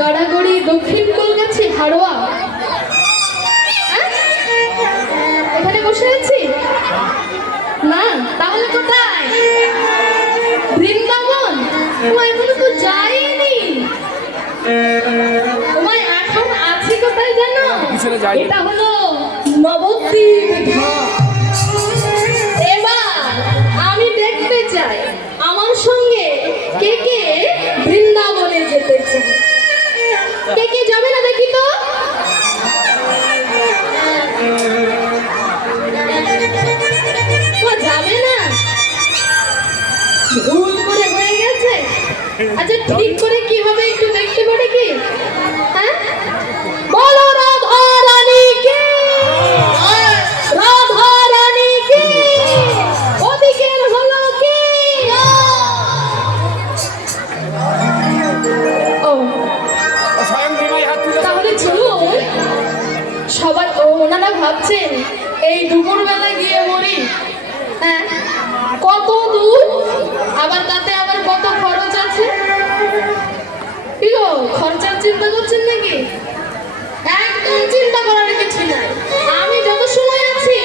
গাড়াগড়ি দক্ষিণ কলকাছি হাড়োয়া এখানে বসে আছি না, তাহলে কোথায়? বৃন্দাবন। ও এখনো তো যাইনি। তোমায় এখন আছি কোথায় জানো? এটা হলো নবদ্বীপ। এবার আমি দেখতে চাই আমার সঙ্গে কে কে বৃন্দাবনে যেতে চায়। কে কে যাবে না দেখি তো? যাবে না, ভুল করে হয়ে গেছে। আচ্ছা ঠিক করে কি হবে একটু দেখতে পারে কি? হ্যাঁ, বলো রাধা রানী কে, রাধা রানী কে। ওদিকের হলো কি? ও তাহলে চলুন সবাই। ওনারা ভাবছেন এই দুপুর বেলা গিয়ে মরি। হ্যাঁ, কত দূর, আবার তাতে আবার কত খরচ আছে। কি গো, খরচার চিন্তা করছেন নাকি? একদম চিন্তা করার কিছু নাই। আমি যত সময় আছি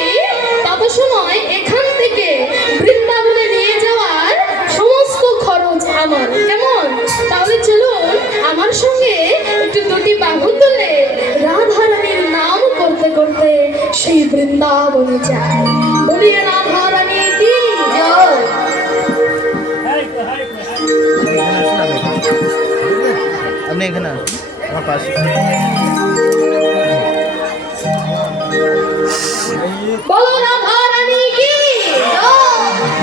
তত সময় এখান থেকে বৃন্দাবনে নিয়ে যাওয়ার সমস্ত খরচ আমার। কেমন? তাহলে চলুন আমার সঙ্গে একটু দুটি বাহু তুলে রাধা রানীর নাম করতে করতে সেই বৃন্দাবনে যায়। বলিয়ে রাধা রানী কি জয়। আপনি এখানে আমার পাশে। বলো রাধা রানী কি জয়।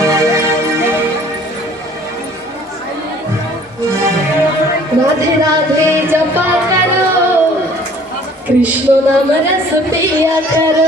नाम रस पिया करो।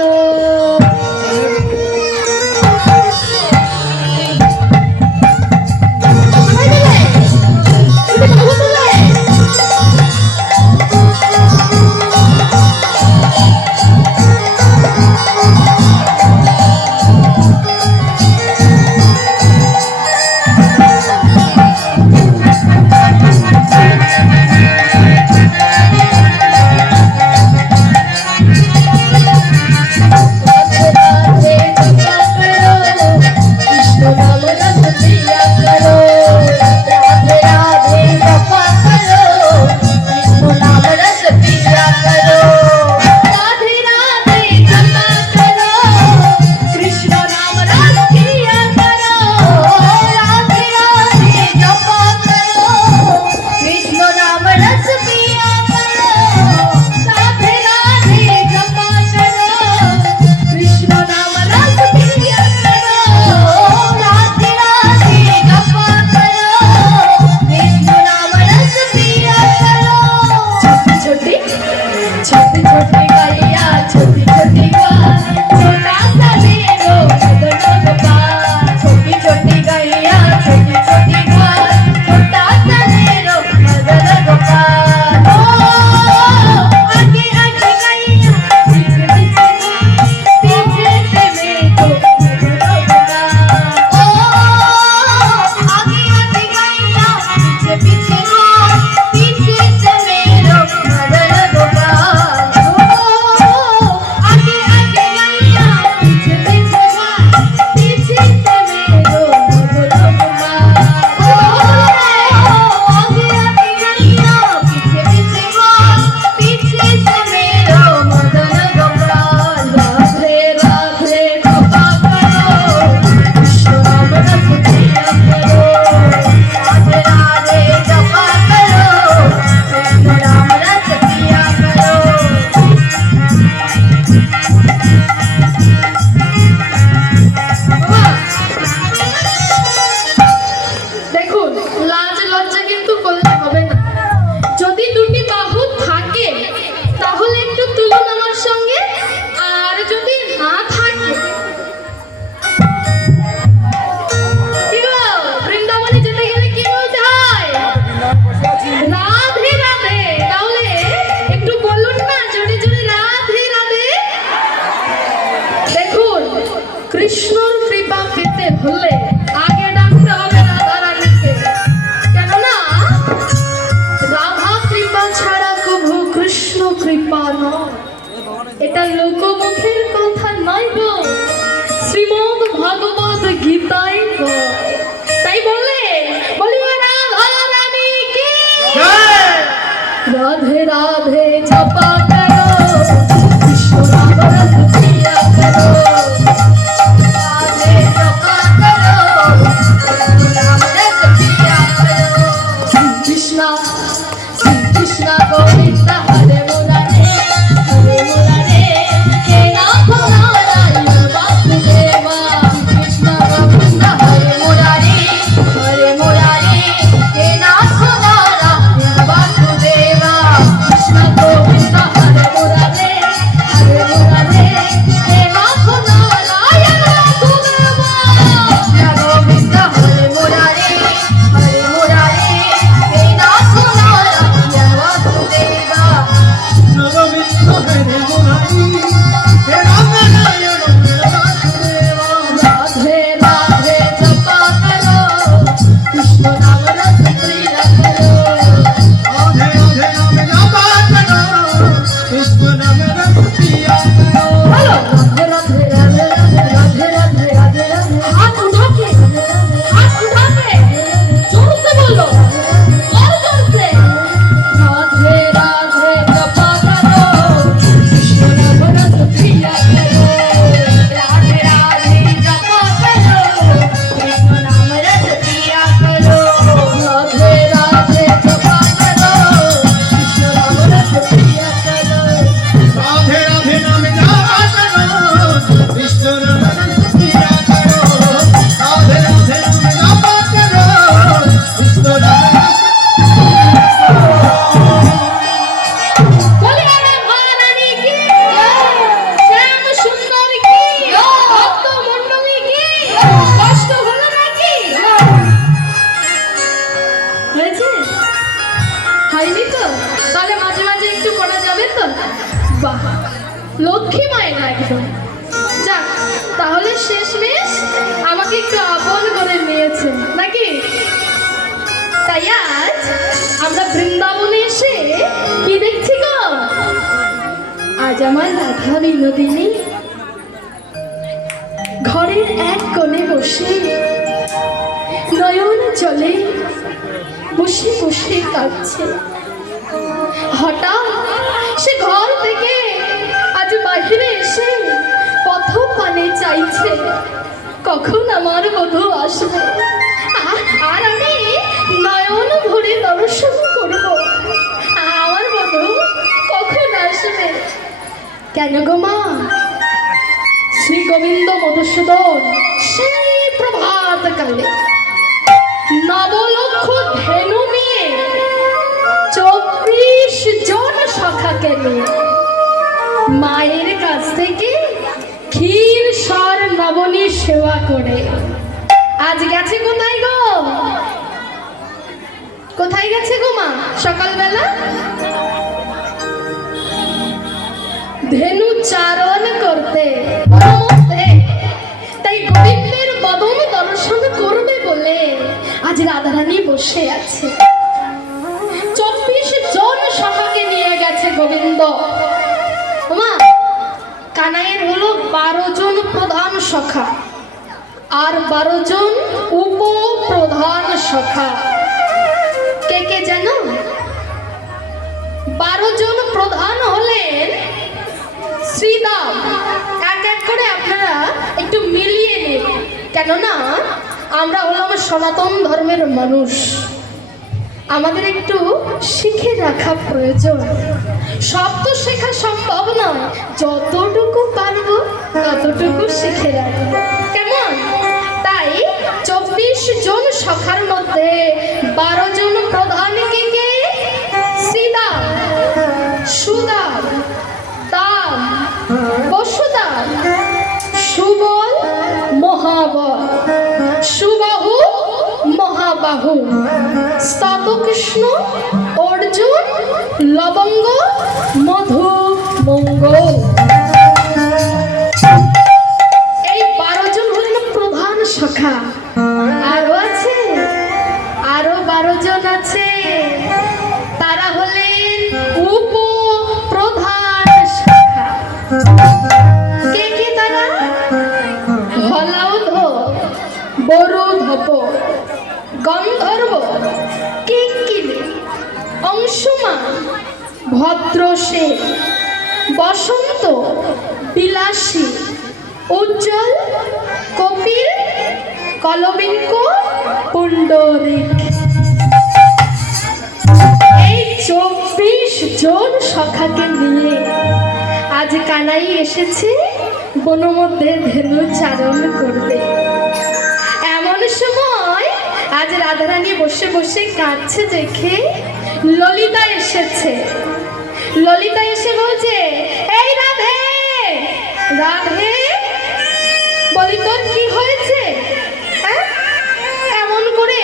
কৃষ্ণর কৃপা পেতে হলে আগে ডাকতে হবে রাধা রানীকে, কেননা রাধা কৃপা ছাড়া কভু কৃষ্ণ কৃপা নয়। এটা লোকমুখের কথা নয় গো, শ্রীমদ ভগবত গীতায় গো। তাই বলে বলিও রাধা রানীকে রাধে রাধে জপা করো, কৃষ্ণ নাম রস পিয়া করো। Krishna Govinda Hare Murare Hare Murare He Nath Narayana Vasudeva. Krishna Govinda Hare Murare Hare Murare He Nath Narayana Vasudeva. Krishna Govinda Hare এখন। যাক, তাহলে শেষমেশ আমাকে একটু আপন করে নিয়েছে নাকি? তাই আজ আমরা বৃন্দাবনে এসে কি দেখছি গো? আজ আমার রাধা বিনোদিনী ঘরের এক কোণে বসে নয়ন জলে বসে বসে কাঁদছে। হঠাৎ সে ঘর থেকে আজ বাহিরে এসে পথ পানে চাইছে কখন আমার বধূ আসবে, আর আমি নয়ন ভরে দর্শন করব। আমার বধূ কখন আসবে? কেন গো মা? শ্রী গোবিন্দ মধুসূদন সেই প্রভাত কালে নবলক্ষ ধেনু নিয়ে 24 জন সখাকে নিয়ে মায়ের কাছ থেকে ক্ষীর সর নবনী সেবা করে আজ গেছে কোথায় গো? কোথায় গেছে গো মা? সকালবেলা ধেনু চারণ করতে। তাই গোবিন্দের বদন দর্শন করবে বলে আজ রাধারানী বসে আছে। 24 জন সখাকে নিয়ে গেছে গোবিন্দ। মা, কানাইয়ের হলো 12 জন প্রধান সখা আর 12 জন উপপ্রধান সখা। কে কে জানো? 12 জন প্রধান হলেন শ্রীদাম। এক এক করে আপনারা একটু মিলিয়ে নিন, কেননা আমরা হলাম সনাতন ধর্মের মানুষ, আমাদের একটু শিখে রাখা প্রয়োজন। সব তো শেখা সম্ভব নয়, যতটুকু পারবো ততটুকু শিখে রাখবো, কেমন? তাই 24 জন সখার মধ্যে 12 জন প্রধান কে কে? শ্রীদাম, সুদাম, দাম, বসুদাম, সুবল, মহাবল, সুবাহু, মহাবাহু, স্ততকৃষ্ণ, অর্জুন, লবঙ্গ, মধু, মঙ্গল। এই 12 জন হলেন প্রধান সখা। আরো আছে, আরো 12 জন আছে, তারা হলেন উপপ্রধান সখা। কে কে তারা? হলাউধ, বরুধপ, গন্ধর্ব, কিঙ্কিনি, অংশুমান, ভদ্রসেন, বসন্ত, বিলাসী, উজ্জ্বল, কপিল, কলবিঙ্ক, পুণ্ডরিক। এই 24 জন সখাকে নিয়ে আজ কানাই এসেছে বন মধ্যে ধেনু চারণ করবে। এমন সময় আজ রাধারানী বসে বসে কাঁদছে দেখে ললিতা এসেছে। ললিতা এসে বলছে, এই রাধে, রাধে, বলি তোর কি হয়েছে? এমন করে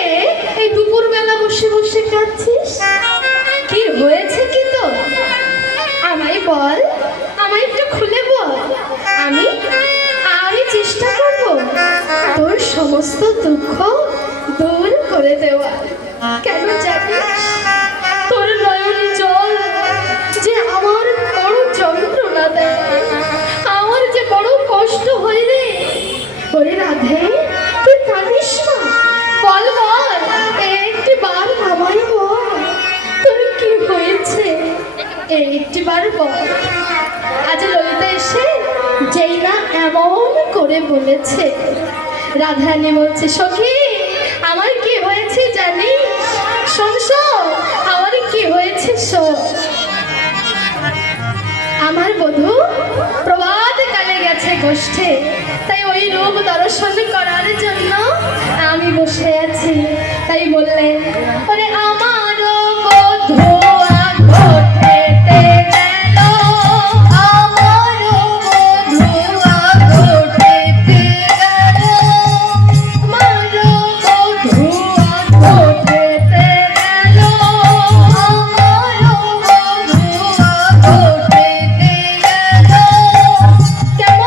এই দুপুরবেলা বসে বসে কাঁদছিস, কি হয়েছে কি তো? আমায় বল, আমায় একটু খুলে বল, আমি চেষ্টা করব তোর সমস্ত দুঃখ দূর করে দেওয়া। কেন জানিস? তোর নয়ন জল যে আমার বড় যন্ত্রণা দেয়, আমার যে বড় কষ্ট হয় রে। ওরে রাধে, তুই কাঁদিস না, বল বল, একটি বার আমায় বল তোর কি হয়েছে, একটি বার বল। আজ ললিতা এসে যেই না এমন করে বলেছে, রাধারানী বলছে, সখী আমার কি হয়েছে জানিস? শোন শোন, আমার কি হয়েছে শোন। আমার বধূ প্রভাত কালে গেছে গোষ্ঠে, তাই ওই রূপ দর্শন করার জন্য আমি বসে আছি। তাই বললেন, ওরে আমার বধূ কেমন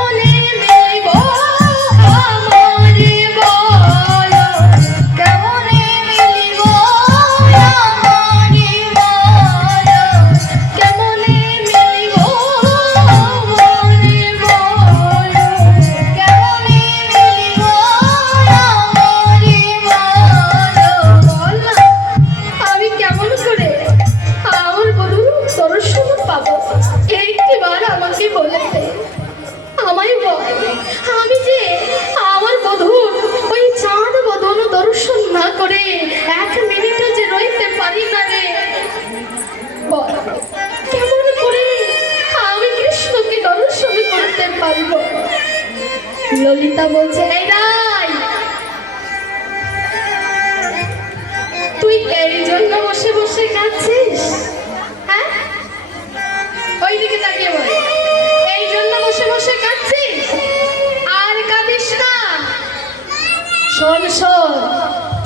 শোন শোন,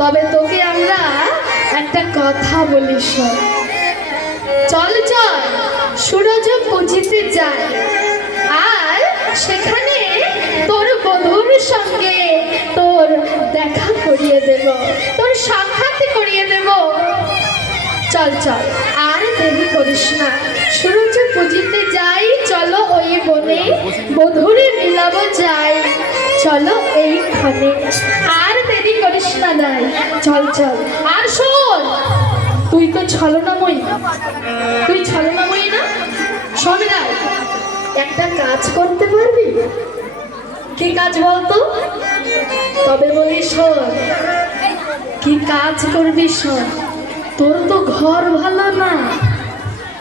তবে তোকে আমরা একটা কথা বলি শোন। চল চল সূরজ পুজিতে যাই, আর সেখানে তোর বধূর সঙ্গে তোর দেখা করিয়ে দেব, তোর সাক্ষাৎ করিয়ে দেব। চল চল আর দেরি করিস না, সূরজ পুজিতে যাই, চলো ওই বনে বধূরে মিলাবো যাই, চলো এইখানে আর দেরি করিস না দাই, চল চল। আর শোন, তুই তো ছলনাময়ী, তুই ছলনাময়ী না? শোন না, একটা কাজ করতে পারবি? কি কাজ বলতো? তবে বলি শোন, কি কাজ করবি শোন। তোর তো ঘর ভালো না,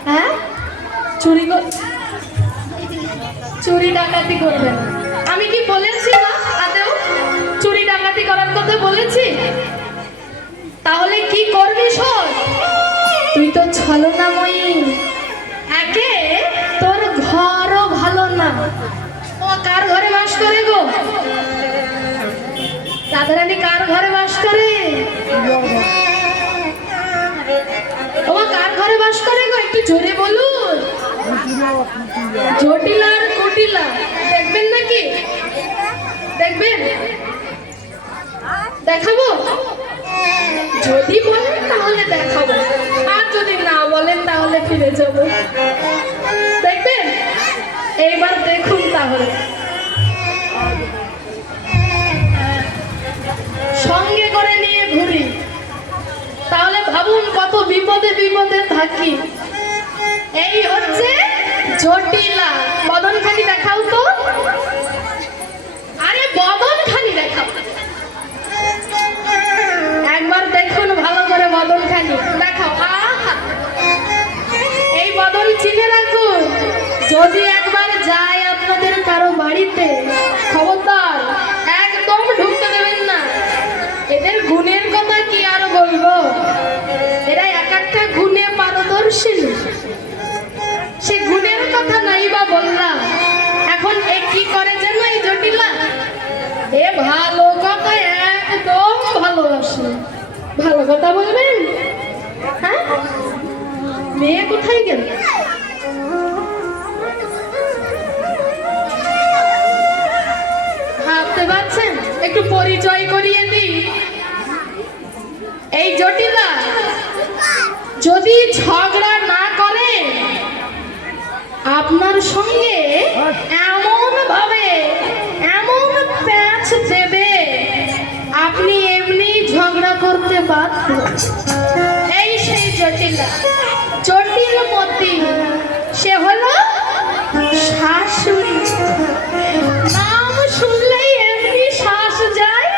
হ্যাঁ? চুরি ডাকাতি করবে না। আমি কি বলেছি না আদেও চুরি ডাকাতি করার কথা বলেছি? তাহলে কি করবি শোন, তুই তো ছলনাময়ী, একে তোর ঘরও ভালো না। ও কার ঘরে বাস করে গো? রাধারানী কার ঘরে বাস করে? ও কার ঘরে বাস করে গো? একটু জোরে বলুন। জটিলা আর কুটিলা দেখবেন নাকি? দেখবেন? দেখাবো? যদি বলেন তাহলে দেখাবো, আর যদি না বলেন তাহলে ফিরে যাব। দেখবেন? এইবার দেখুন তাহলে। সঙ্গে করে নিয়ে ঘুরি, তাহলে ভাবুন কত বিপদে বিপদে থাকি। এই হচ্ছে জটিলা। বদনখানি দেখাও তো। আরে বদনখানি দেখাও, একবার দেখুন ভালো করে বদনখানি দেখাও। আহা, এই বদন চিনে রাখুন, যদি একবার যায় আপনাদের কারো বাড়িতে, খবরদার একদম ঢুকতে দেবেন না। এদের গুণের কথা কি আর বলবো, এরা এক একটা গুণে পারদর্শী। সে গুণের কথা নাই বা বললাম, এখন এ কি করে যেন এই জটিলা, এ ভালো কথা একদম ভালোবাসে। ভালো কথা বলবেন? হ্যাঁ, মেয়ে কোথায় গেল? ভাবতে পারছেন? একটু পরিচয় করিয়ে দিই। এই জটিলা যদি ঝগড়া না করে আপনার সঙ্গে, এমন ভাবে এমন প্যাঁচ দেবে আপনি এমনি ঝগড়া করতে বাধ্য। এই সেই জটিলা, জটিলমতি, সে হলো শাশুড়ি। নাম শুনলেই এমনি শ্বাস যায়।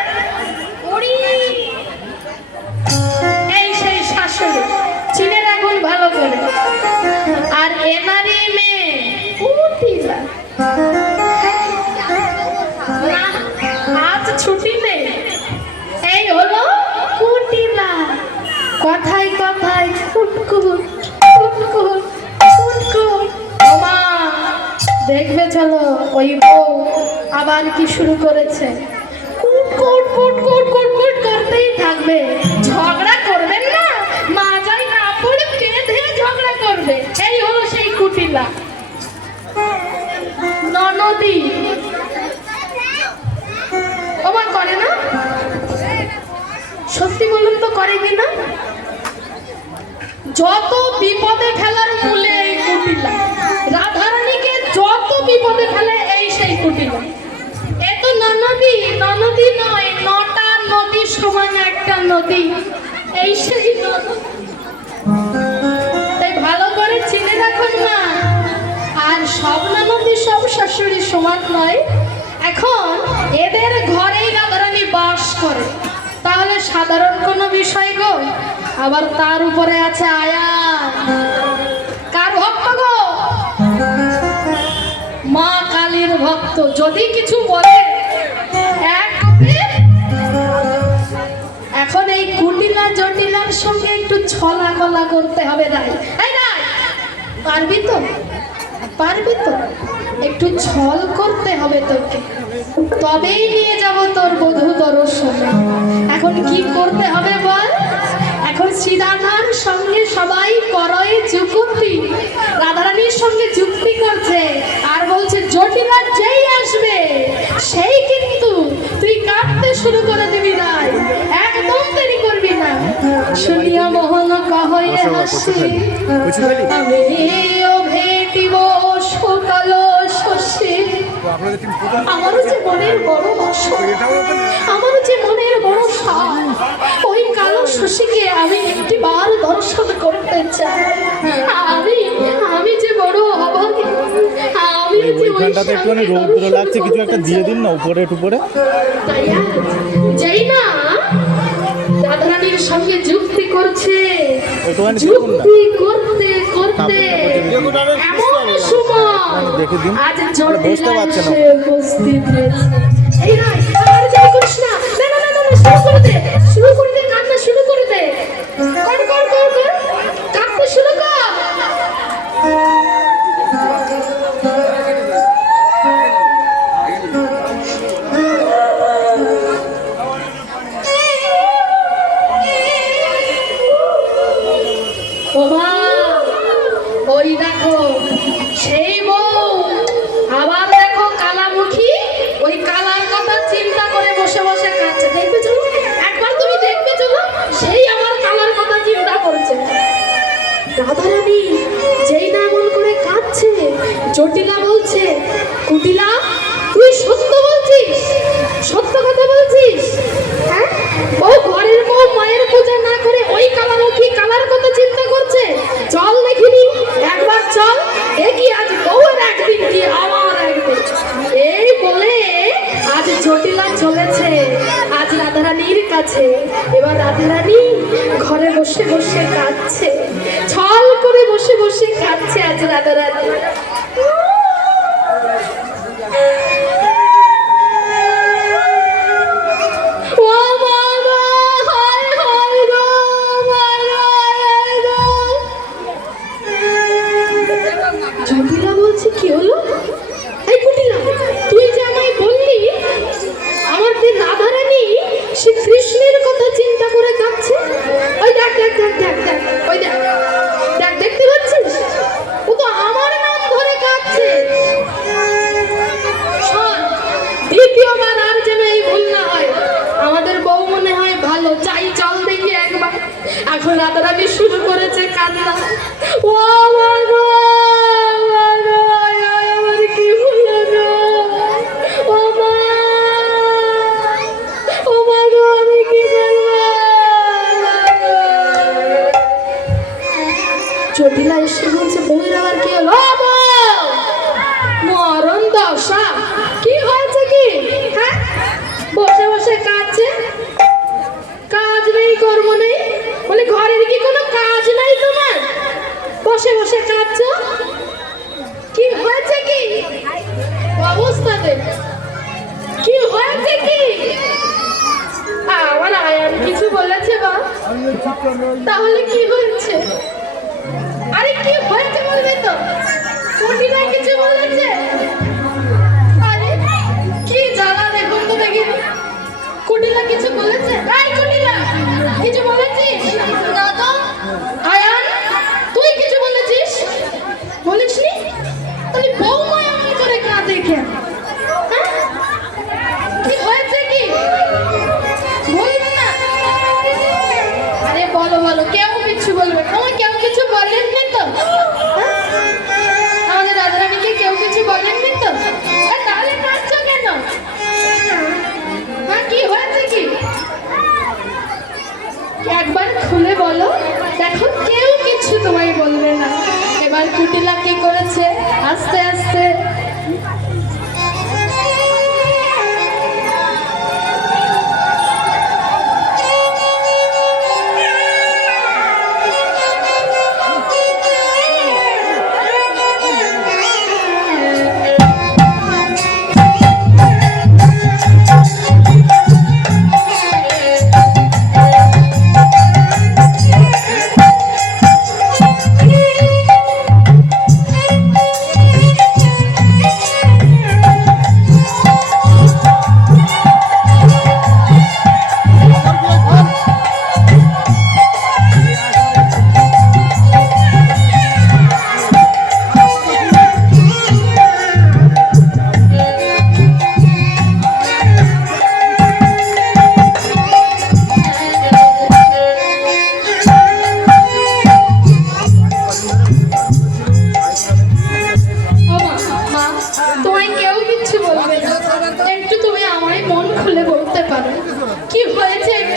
এই সেই শাশুড়ি, চিনে রাখুন ভালো করে। আর এনারই মেয়ে কুটিলা। আজ ছুটি নেই, এই হলো কুটিলা। কথায় কথায় কুটকুট কুটকুট কুটকুট। মা দেখবে চলো, ওই বউ আবার কি শুরু করেছে। কুটকুট কুটকুট কুটকুট করতেই থাকবে। ঝগড়া করবেন না, মাজায় কাপড় বেঁধে ঝগড়া করবে। এই হলো সেই কুটিলা। ননদি ওমা করে না? সত্যি বলুন তো, করে কিনা? যত বিপদে ফেলার মূলে এই কুটিলা। রাধারানীকে যত বিপদে ফেলে এই সেই কুটিলা। এ তো ননদি, ননদি নয়, নটা নদী সমান একটা নদী। এই সেই নদী। তাই ভালো করে চিনে রাখুন না। আর সব ননদি সব শাশুড়ি সমান নয়। এখন এদের ঘরেই রাধারানী বাস করে, তাহলে সাধারণ কোনো বিষয় গো? আবার তার উপরে আছে আয়া। কার ভক্ত গো? মা কালীর ভক্ত। যদি কিছু বলে এখন এই কুটিলা জটিলার সঙ্গে একটু ছলা গলা করতে হবে। পারবি তো? পারবি তো? একটু ছল করতে হবে তোকে, তবেই নিয়ে যাব তোর বধূ দর্শনে। এখন কি করতে হবে বল? এখন শ্রীরাধার সঙ্গে সবাই করয়ে যুক্তি, রাধারানীর সঙ্গে যুক্তি করছে আর বলছে জটিলা যেই আসবে সেই কিন্তু তুই কাঁদতে শুরু করে দিবি না, একদম দেরি করবি না। শুনিয়া মোহন কহয়ে হাসি, আমি ও ভেটিব সকাল শশী। আমারও যে মনের বড় বাসনা, আমারও যে মনের বড় সাধ, ওই কালো শশীকে আমি একটি বার দর্শন করতে চাই। আমি যে বড় অভাগী, আমি যে ওইখানটাতে একটুখানি রৌদ্র লাগছে, কিছু একটা দিয়ে দিন না উপরে টুপরে। যাই না, রাধারানীর সঙ্গে যুক্তি করছে, যুক্তি করতে করতে এমন সময় আজ জটিলা এসে উপস্থিত হয়েছে। এই নয়, আর যাই করিস না, না না না না, শুরু করে দে, শুরু করে দে, কান্না শুরু করে দে, কর কর কর কর, কাঁদতে শুরু কর। ওমা, ওই দেখো সেই বউ, আবার দেখো কালামুখী, ওই কালার কথা চিন্তা করে বসে বসে কাঁদছে। দেখবে চলো, একবার তুমি দেখবে চলো, সেই আমার কালার কথা চিন্তা করছে। রাধারানী যেই না এমন করে কাঁদছে, জটিলা বলছে, কুটিলা তুই সত্য বলছিস, সত্য কথা বলছিস? হ্যাঁ, ও ঘরের বউ মায়ের পূজা না করে ওই কালামুখী কালার কথা চিন্তা করছে। চল দেখিনি, একবার চল দেখি আজ বউয়ের একদিন কি আমার একদিন। এই বলে আজ জটিলা চলেছে আজ রাধারানীর কাছে। এবার রাধারানী ঘরে বসে বসে কাঁদছে, ছল করে বসে বসে কাঁদছে আজ রাধারানী। জটিলা বলছে কি হলো? এই কুটিলা, তুই যে আমায় বললি আমার যে রাধারানী সে কৃষ্ণের কথা চিন্তা করে কাঁদছে। ওই দেখ দেখ দেখ দেখ দেখ, ওই দেখ দেখ, দেখতে পাচ্ছিস? ও তো আমার নাম ধরে কাঁদছে। শোন, দ্বিতীয়বার আর যেন এই ভুল না হয়। আমাদের বউ মনে হয় ভালো, চাই চল দেখি একবার। এখন রাধারানী শুরু করেছে কান্না। ও আমার গো, আমার কি হলো গো, ও মা, ও মা গো, আমি কি করলাম? জটিলা এসে বলছে বউয়ের আবার কি হলো? ও বউ, মরণ দশা, কি হয়েছে কি? হ্যাঁ, বসে বসে কাঁদছে, কাজ নেই কর্ম নেই, বলে ঘরের কি কোনো কাজ নাই তোমার? বসে বসে কাঁদছো, কি হয়েছে কি? অবস্থা দেখ, কি হয়েছে কি? আমার আয়ান কিছু বলেছে বা? তাহলে কি হয়েছে? আরে কি হয়েছে বলবে তো? কুটিলা কিছু বলেছে? আরে কি জ্বালা, দেখুন তো দেখি। কুটিলা কিছু বলেছে? এই কুটিলা, কিছু বলেছিস? না তো। আয়ান, তুই কিছু বলেছিস? বলিসনি? তাহলে বৌমা এমন করে কাঁদে কেন? হ্যাঁ? কি হয়েছে কি? বলবি না? আরে বলো বলো, কেউ কিছু বলবে? তোমার কেউ কিছু বলেননি তো? হ্যাঁ? আমাদের রাধারানীকে কেউ কিছু বলেননি তো? তাহলে কাঁদছো কেন? হ্যাঁ, কি হয়েছে কি? একবার খুলে বলো, দেখো কেউ কিছু তোমায় বলবে না। এবার কুটিলা কি করেছে? আস্তে আস্তে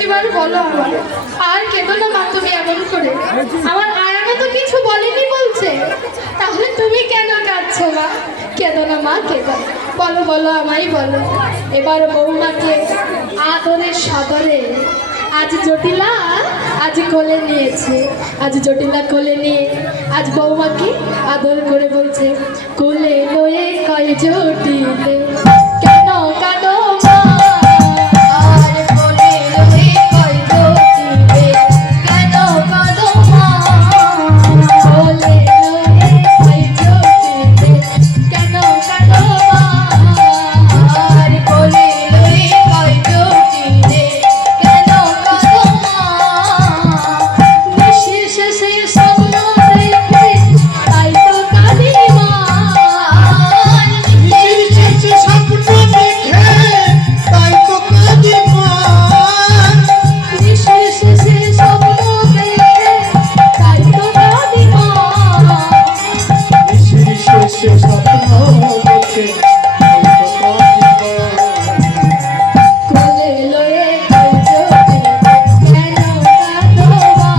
একটিবার বলো আমার, আর কেঁদো না মা তুমি এমন করে। আমার আয়ানো তো কিছু বলেনি বলছে, তাহলে তুমি কেন কাঁদছো মা? কেঁদো না মা, কেঁদো। বলো বলো, আমায় বলো। এবার বৌমাকে আদরের সাদরে আজ জটিলা আজ কোলে নিয়েছে। আজ জটিলা কোলে নিয়ে আজ বৌমাকে আদর করে বলছে, কোলে লয়ে কয় জটিলে কেন কাঁদো মা? আর কোলে লয়ে কয় জটিলে কেন কাঁদো মা? কোলে লয়ে কয় জটিলে কেন কাঁদো মা? আর কোলে লয়ে কয় জটিলে কেন কাঁদো মা? শেষে স্বপ্ন দেখে তাই তো কাঁদি মা। শেষে স্বপ্ন দেখে তাই তো কাঁদি মা। কোলে লয়ে কয় জটিলে কেন কাঁদো মা?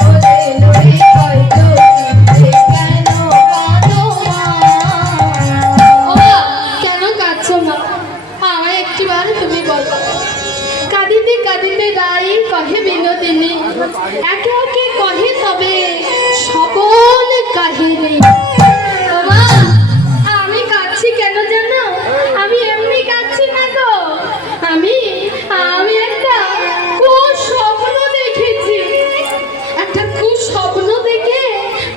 কোলে লয়ে কয় জটিলে কেন কাঁদো মা? ও মা, কেন কাঁদছো মা? আমায় একটিবার তুমি বলো। কাঁদিতে কাঁদিতে রাই কহে বিনোদিনী, একে একে কহে তবে সকল কাহিনী। ও মা, আমি কাঁদছি কেন জানো? আমি এমনি কাঁদছি না গো। আমি আমি একটা কুস্বপ্ন দেখেছি। একটা কুস্বপ্ন দেখে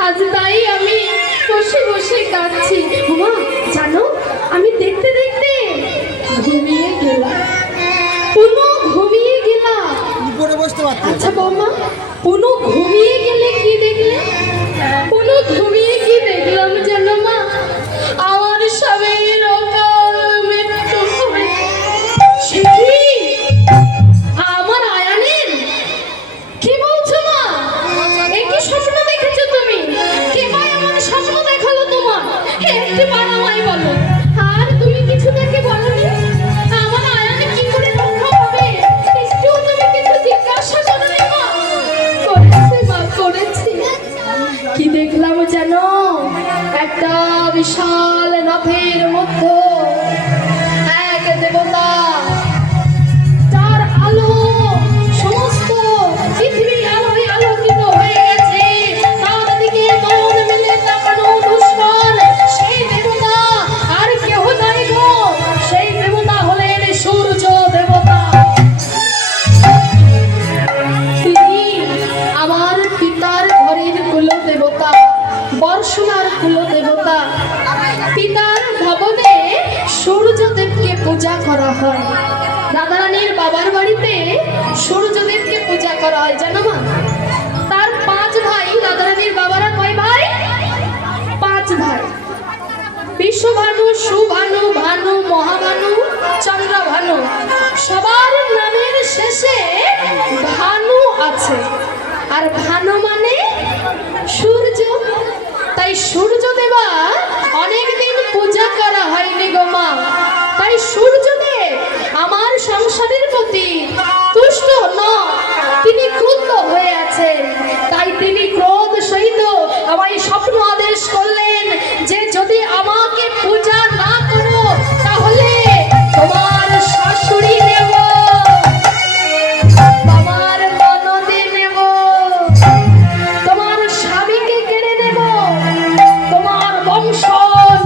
আজ তাই আমি বসে বসে কাঁদছি। ও মা, জানো আমি দেখতে দেখতে ঘুমিয়ে গেলাম। পুনঃ ঘুমিয়ে গেলাম। উপরে বসতে পারতেন। আচ্ছা বৌমা, পুনঃ ঘুমিয়ে গেলে কি দেখলে? পুনঃ ঘুমিয়ে কি দেখলাম জানো মা? আমার স্বামীর অকাল মৃত্যু হয়। সে কি? আমার আয়ানের? কি বলছো মা? এ কি স্বপ্ন দেখেছো তুমি? কে মা এমন স্বপ্ন দেখালো তোমার? একটি বার আমায় বলো। আর তুমি কিছু তাকে বলোনি? আমার আয়ানে কি করে রক্ষা পাবে? একটু তুমি কিছু জিজ্ঞাসা করোনি মা? করেছি মা, করেছি। কি দেখলাম জানো? একটা বিশাল রথের মধ্যে এক দেবতা, তার আলো সমস্ত পৃথিবী আলোয় আলোকিত হয়ে গেছে। তার দিকে মন মিলে তাকানো দুষ্কর সেই দেবতা আর কেহ নাই গো। সেই দেবতা হলেন সূর্য দেবতা। তিনি আমার পিতার ঘরের কুল দেবতা, বর্ষণার কুল দেবতা। পিতার ভবনে সূর্যদেবকে পূজা করা হয়। রাধারানীর বাবার বাড়িতে সূর্যদেবকে পূজা করা হয় জানো মা? তার 5 ভাই। রাধারানীর বাবারা কয় ভাই? 5 ভাই। বিশ্বভানু, সুভানু, ভানু, মহাভানু, চন্দ্রভানু। সবার নামের শেষে ভানু আছে। আর ভানু মানে সূর্য। তাই সূর্য দেবা অনেকদিন পূজা করা হয়নি গো মা। তাই সূর্যদেব আমার সংসারের প্রতি তুষ্ট নয়, তিনি ক্রুদ্ধ হয়ে আছেন। তাই তিনি ক্রোধ সহিত আমায় স্বপ্ন আদেশ করলেন যে যদি আমাকে পূজা না করো তাহলে তোমার শাশুড়ি নেব, তোমার ননদে নেব, তোমার স্বামীকে কেড়ে নেব, তোমার বংশ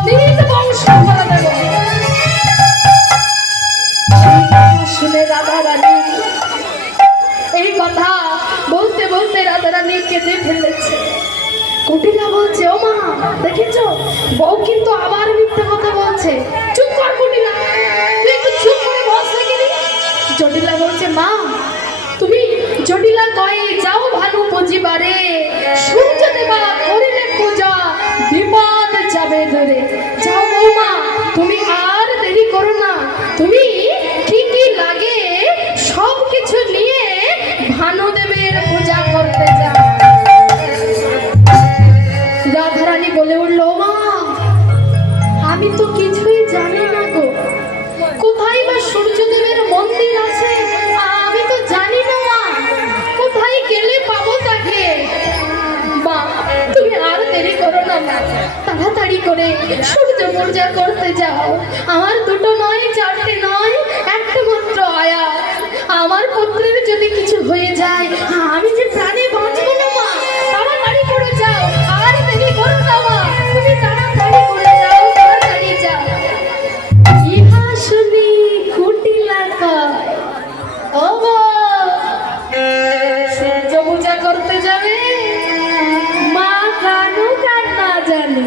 নিজ বংশ করে দেব। শুনে রাধারানী এই কথা বলতে বলতে রাধারানী কেঁদে ফেলেছে। কুটিলা বলছে, ও মা দেখেছো বউ কিন্তু আবার মিথ্যে কথা বলছে। চুপ কর কুটিলা, তুই একটু চুপ করে বস দেখি। জটিলা বলছে, মা তুমি জটিলা কয়ে যাও ভানু পুজিবারে, সূর্য দেবা করিলে পূজা বিপদ যাবে দূরে। যাও বৌমা, তুমি আর দেরি করো না। তুমি কি কি লাগে সব কিছু নিয়ে ভানুদেবের পূজা করতে যাও। রাধারানী বলে উঠল, মা আমি তো কিছুই জানি না গো। কোথায় বা সূর্যদেবের মন্দির আছে পূজা করতে যাও, আমার দুটো নয়, চারটে নয়, একটা মাত্র আয়াত। আমার পুত্রের যদি কিছু হয়ে যায়, আমি যে প্রাণে বাঁচবো না মা। তাড়াতাড়ি করে যাও, আর দেরি করো না মা, তুমি তাড়াতাড়ি করে যাও, তাড়াতাড়ি যাও। ইহা শুনি কুটিলা কয়, ও মা, সূর্য পূজা করতে যাবে? মা জানুক আর না জানি,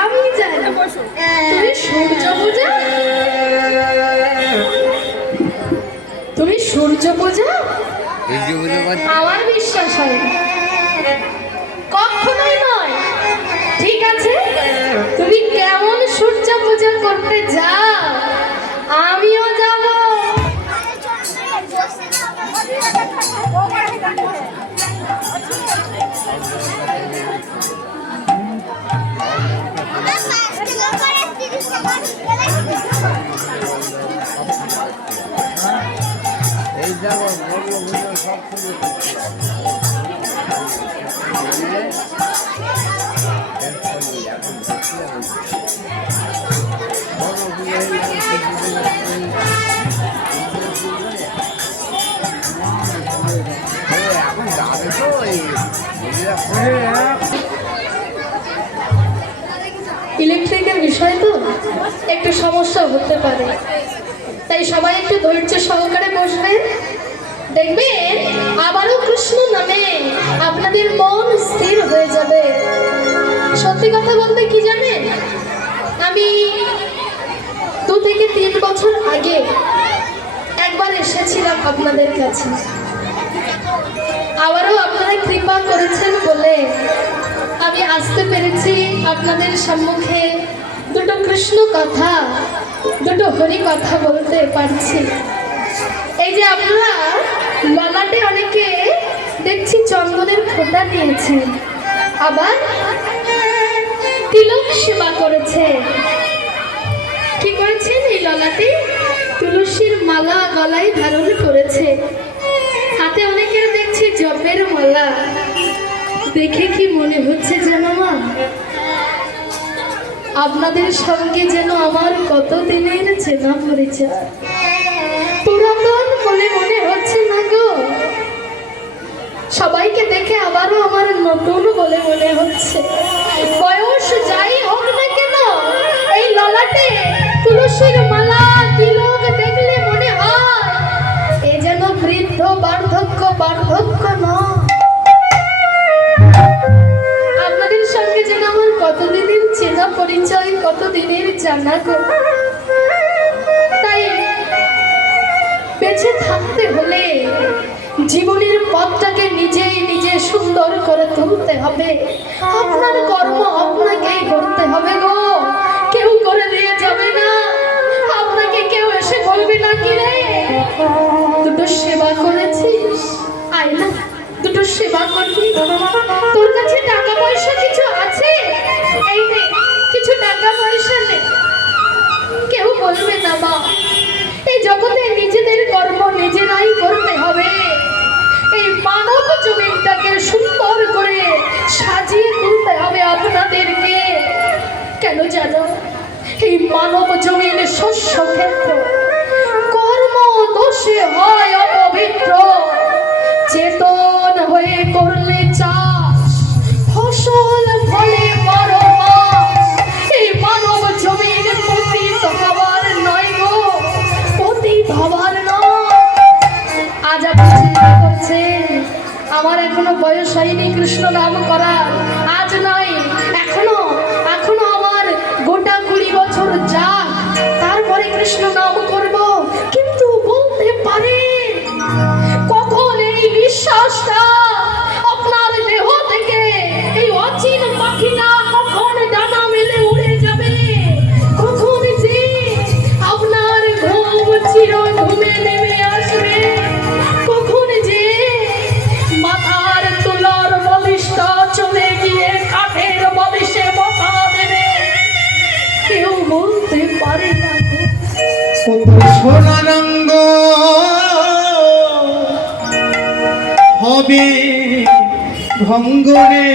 আমি জানি তুমি সূর্য পূজা, তুমি সূর্য পূজা আমার বিশ্বাস হয় না, কখনোই নয়। ঠিক আছে, তুমি কেমন সূর্য পূজা করতে যাও, আমিও যাব। এই যাবো সব শুরু এখন যাবে তো ইলেকট্রিকের বিষয় তো একটু সমস্যা হতে পারে, তাই সবাই একটু ধৈর্য সহকারে বসবেন। দেখবেন আবারও কৃষ্ণ নামে আপনাদের মন স্থির হয়ে যাবে। সত্যি কথা বলতে কি জানেন, আমি 2 থেকে 3 বছর আগে একবার এসেছিলাম আপনাদের কাছে। আবারও আপনারা কৃপা করেছেন বলে আমি আসতে পেরেছি আপনাদের সম্মুখে, দুটো কৃষ্ণ কথা, দুটো হরি কথা বলতে পারছি। এই যে আপনারা ললাটে অনেকে দেখছি চন্দনের ফোঁটা নিয়েছেন, আবার তিলক সেবা করেছে। কি করেছেন? এই ললাটে তুলসীর মালা গলায় ধারণ করেছে, হাতে অনেকের দেখছি জপের মালা। দেখে কি মনে হচ্ছে জানো মা, আপনাদের সঙ্গে যেন আমার কত দিনের চেনা পরিচয়, পুরাতন বলে মনে হচ্ছে না গো। সবাইকে দেখে আবারও আমার নতুন বলে মনে হচ্ছে। বয়স যাই হোক না কেন, এই ললাটে তুলসীর মালা তিলক দেখলে মনে হয় এ যেন বৃদ্ধ, বার্ধক্য, বার্ধক্য নয়। আপনাদের সঙ্গে যেন আমার কতদিনের চেনা পরিচয়, কতদিনের জানা গো। তাই বেঁচে থাকতে হলে জীবনের পথটাকে নিজেই নিজে সুন্দর করে তুলতে হবে। আপনার কর্ম আপনাকেই করতে হবে গো, কেউ করে দিয়ে যাবে না। আপনাকে কেউ এসে বলবে না কি রে দুটো সেবা করেছিস, আয় না দুটো সেবা করবি, তোর কাছে টাকা পয়সা কিছু আছে, এই নে কিছু টাকা পয়সা নে। কেউ বলবে না মা, এই জগতে নিজেদের কর্ম নিজেরাই করতে হবে। এই মানব জমিনটাকে সুন্দর করে সাজিয়ে তুলতে হবে আপনাদেরকে। কেন জানো, এই মানব জমিন শস্য ক্ষেত্র, কর্ম দোষে হয় অপবিত্র। চেতন হয়ে করলে চাষ, ফসল ফলে বড় মাছ। এই মানব জমিন পতিত হবার নয় গো, পতিত হবার নয়। আজ আপনি চিন্তা করছেন আমার এখনো বয়স হয়নি কৃষ্ণ নাম করার, আজ নয়, এখনো আমার গোটা 20 বছর যাক, তারপরে কৃষ্ণ নাম করব। কিন্তু বলতে পারেন কখন এই বিশ্বাসটা আপনার দেহ থেকে, এই অচিন পাখিটা কখন ডানা মেলে উড়ে যাবে, কখন যে আপনার ঘুম চির ঘুমে নেমে আসবে, কখন যে মাথার তুলার বলিষ্ঠটা চলে গিয়ে কাঠের বলিশে বসা দেবে, কেউ বলতে পারে না। সোনারঙ্গ হবে ভঙ্গনে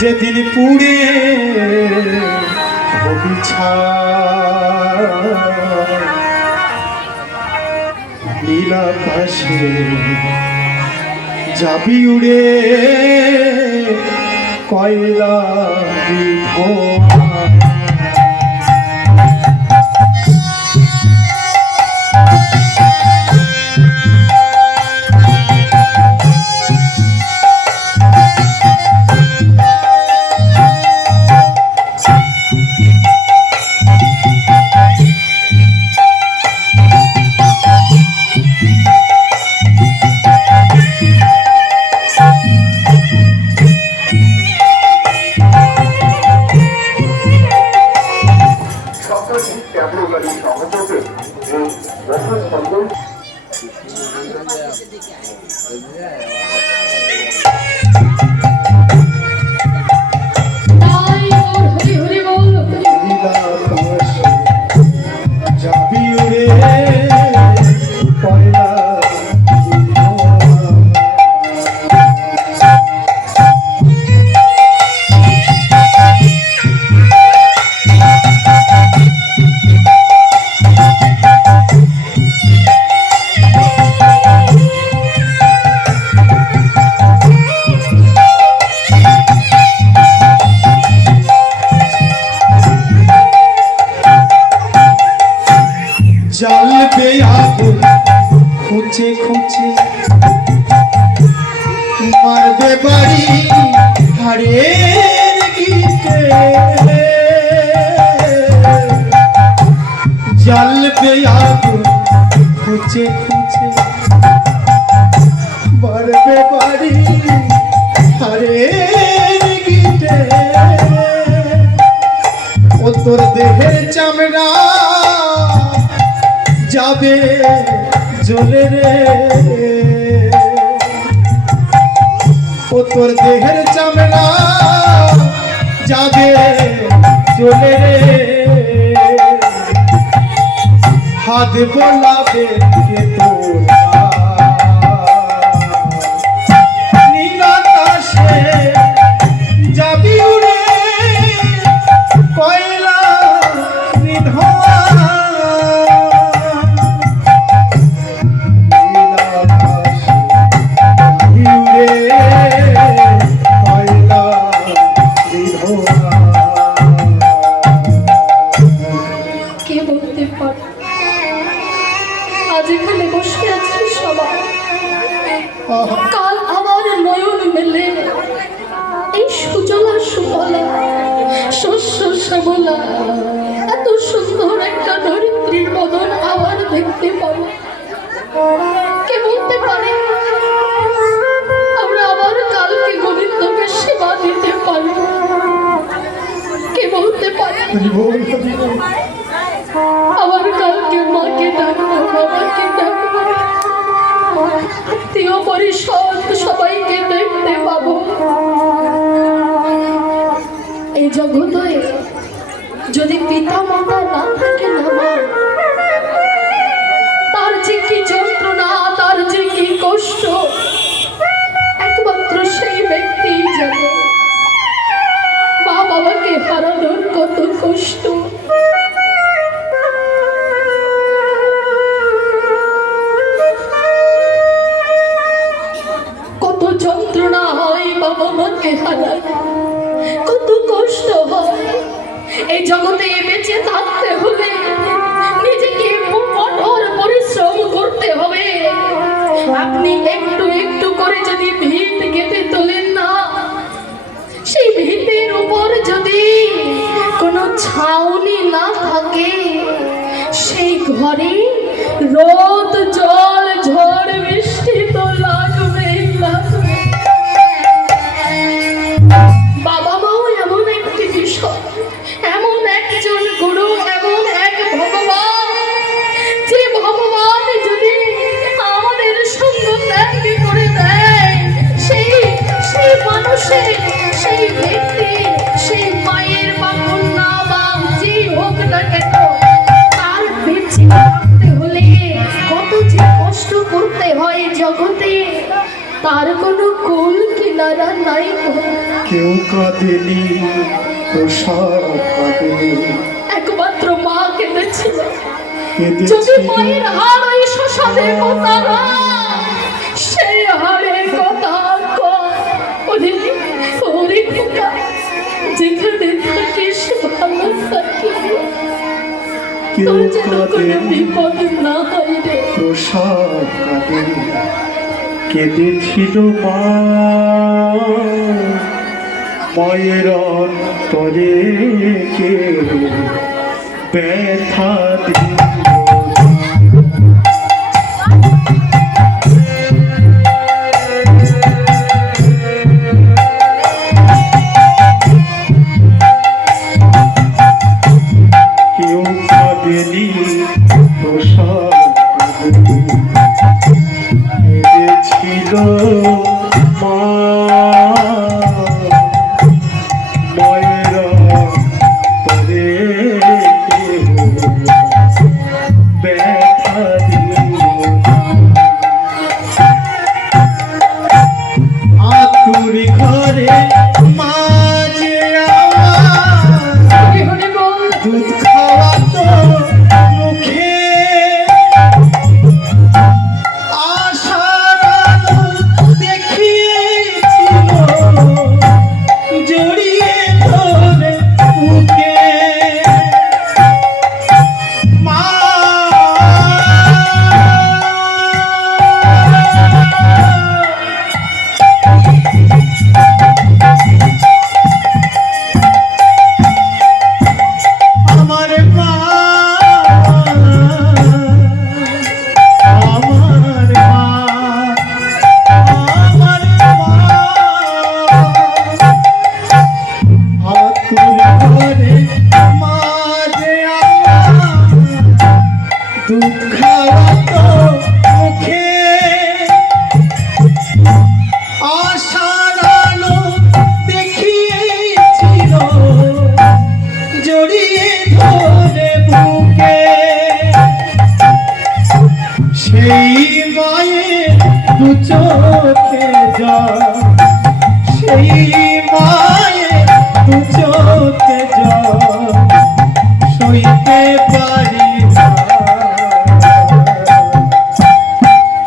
যেদিন পুড়ে হবি ছাই, নীল আকাশে যাবি উড়ে কয়লার ধোঁয়া। তাই ওর হরি হরি বল। নীল আকাশে যাবি উড়ে কয়লার ধোঁয়া। জ্বালবে আগুন খুঁচে খুঁচে, মারবে বাড়ি হাড়ের গিটে। জ্বালবে আগুন খুঁচে খুঁচে, মারবে বাড়ি হাড়ের গিটে। ও তোর দেহের চামড়া যাবে জ্বলে রে, ও তোর দেহের চামড়া যাবে জ্বলে রে। হাত বোলাবে কে তোর নীল আকাশে যাবি উড়ে কয়লা ধোঁয়া। কে বলতে পারে আজ এখানে বসে আছি সবাই, কাল আমার নয়ন মেলে এই সুজলা সুফলা শস্য শ্যামলা এত সুন্দর একটা ধরিত্রীর বদন আবার দেখতে পাবো। কে বলতে পারে আমরা আবার কালকে গোবিন্দকে সেবা দিতে পারবো? কে বলতে পারে আবার কালকে মাকে ডাকবো, বাবাকে ডাকবো, আত্মীয় পরিষদ সবাইকে দেখতে পাবো? এই জগতে যদি পিতা মাতা না থাকে না মা, তার যে কি যন্ত্রণা, তার যে কি কষ্ট একমাত্র সেই ব্যক্তি জানে। মা বাবাকে হারানোর কত কষ্ট, কত যন্ত্রণা হয় বাবা মাকে হারায়, কত কষ্ট হয়। এই জগতে বেঁচে থাকতে হলে নিজেকে কঠোর পরিশ্রম করতে হবে। আপনি একটু একটু করে যদি ভিত গেঁথে তোলেন না, সেই ভিতের উপর যদি কোনো ছাউনি না থাকে, সেই ঘরে রোদ জল ঝড় বৃষ্টি তো লাগবেই লাগবে। বাবা মাও এমন একটি বিষয়, এমন একজন গুরু, এমন এক ভগবান, যে ভগবান যদি আমাদের সঙ্গ ত্যাগ করে দেয়, সেই সেই মানুষের, সেই ব্যক্তি, সেই মায়ের বা কন্যা বা যে হোক না কেন, তার বেঁচে থাকতে হলে কত যে কষ্ট করতে হয় জগতে, তার কোনো কুল কি কিনারা নাই গো। কেউ কাঁদেনি, প্রসাদ কাঁদেনি, একমাত্র মা কেঁদেছিল। যদি কেঁদেছিল মায়ের হাড় ওই শ্মশানে কোথারা, সেই হাড়ের কথা ওরে ওরে খোকা, যেখানে থাকিস ভালো থাকিস, কেউ তোর যেন কোনো কাঁদেনি, বিপদ না হয় রে। প্রসাদ কাঁদেনি, কেঁদেছিল মা, মায়ের অন্তরে কেউ ব্যথা দিল। কেউ কাঁদেনি, প্রসাদ কাঁদেনি, কেঁদেছিল মা, মায়ের অন্তরে কেউ ব্যথা দিল। আতুর ঘরে মাঝে আমার কি হলে বল, দুধ খাওয়াতো মুখে, আশার আলো দেখিয়েছিল জড়িয়ে ধরে বুকে। মা আমার মা, আমার মা, আমার মা, আতুর ঘরে মাঝে আমার দুধ খাওয়াতো মুখে, আশার আলো দেখিয়েছিল জড়িয়ে ধরে বুকে। সেই মায়ের দু চোখে জল, সেই মায়ের দু চোখে জল সইতে পারি না।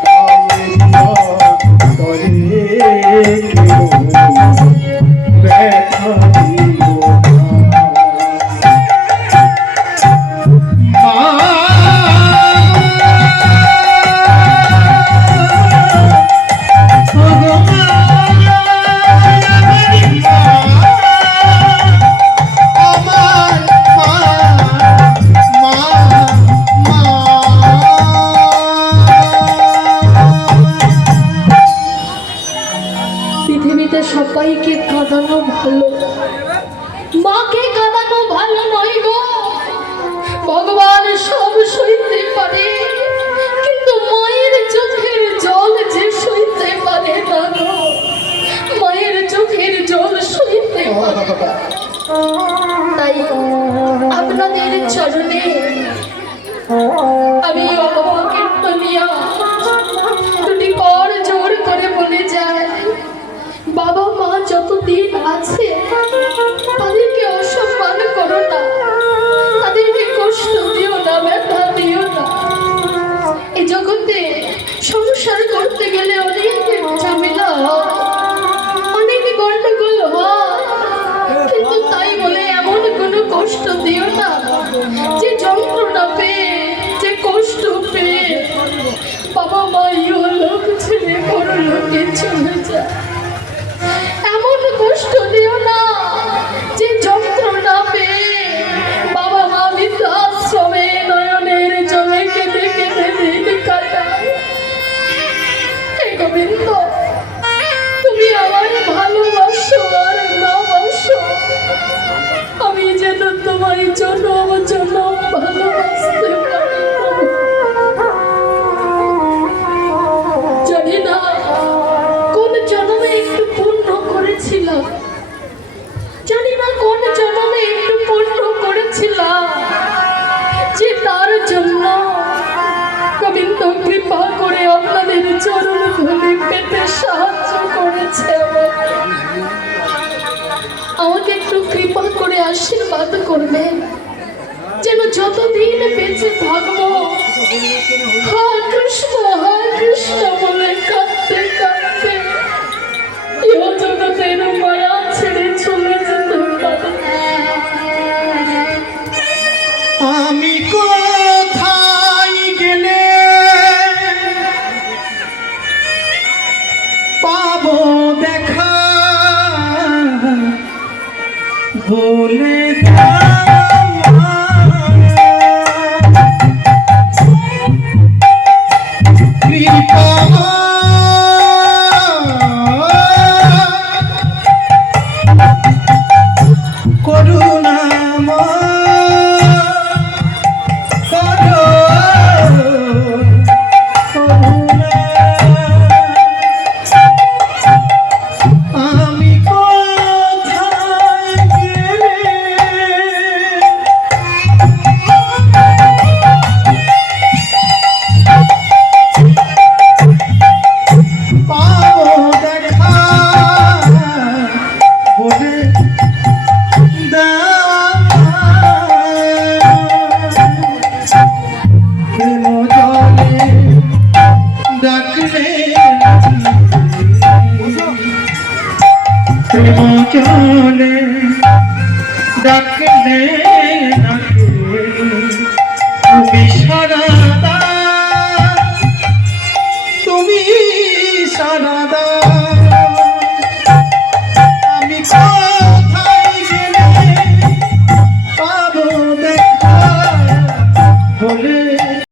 মায়ের অন্তরে কেউ ব্যথা দিল পৃথিবীতে সবাইকে কাঁদানো ভালো, মাকে কাঁদানো ভালো নয় গো। ভগবান সব সইতে পারে, কিন্তু মায়ের চোখের জল যে সইতে পারে না গো। মায়ের চোখের জল সইতে পারে না। তাই আপনাদের চরণে আমি অবকীর্তনিয়া দুটি কর জোর করে বলে যায়, বাবা মা যতদিন আছে তাদেরকে অসম্মান করো না, তাদেরকে কষ্ট দিও না, ব্যথা দিও না। এই জগতে সংসার করতে গেলে অনেক ঝামেলা হয়, অনেক গন্ডগোল হয়, কিন্তু তাই বলে এমন কোনো কষ্ট দিও না যে যন্ত্রণা পেয়ে, যে কষ্ট পেয়ে বাবা মা লোক ছেড়ে বড় লোকে চলে যায়। এমন কষ্ট দিও না যে যন্ত্রণা পেয়ে বাবা মা বৃদ্ধাশ্রমে নয়নের জলে কেঁদে কেঁদে দিন কাটায়। হে গোবিন্দ, তুমি আমার ভালোবাসো আর না বাসো, আমি যেন তোমায় জনম জনম ভালোবাসতে পারি। জানি না কোন জন্মে একটু পুণ্য করেছিলাম, জানি না কোন জন্মে একটু পুণ্য করেছিলাম যে তার জন্য গোবিন্দ কৃপা করে আপনাদের চরণ ধরে পেতে সাহায্য করেছে আমাকে। আশীর্বাদ করবেন যেন যতদিন বেঁচে থাকবো হ্যাঁ কৃষ্ণ বলে কাঁদতে কাঁদতে এ জগতের মায়া ছেড়ে চলে যেতে পারে। আমি কোথায় গেলে পাবো দেখা বলে কৃপা আমি কোথায় গেলে পাবো দেখা বলে কেন জলে ডাকলে প্রেম জলে ডাকলে তুমি সারাদা তুমি সারাদা আমি কোথায় গেলে পাবো দেখা বলে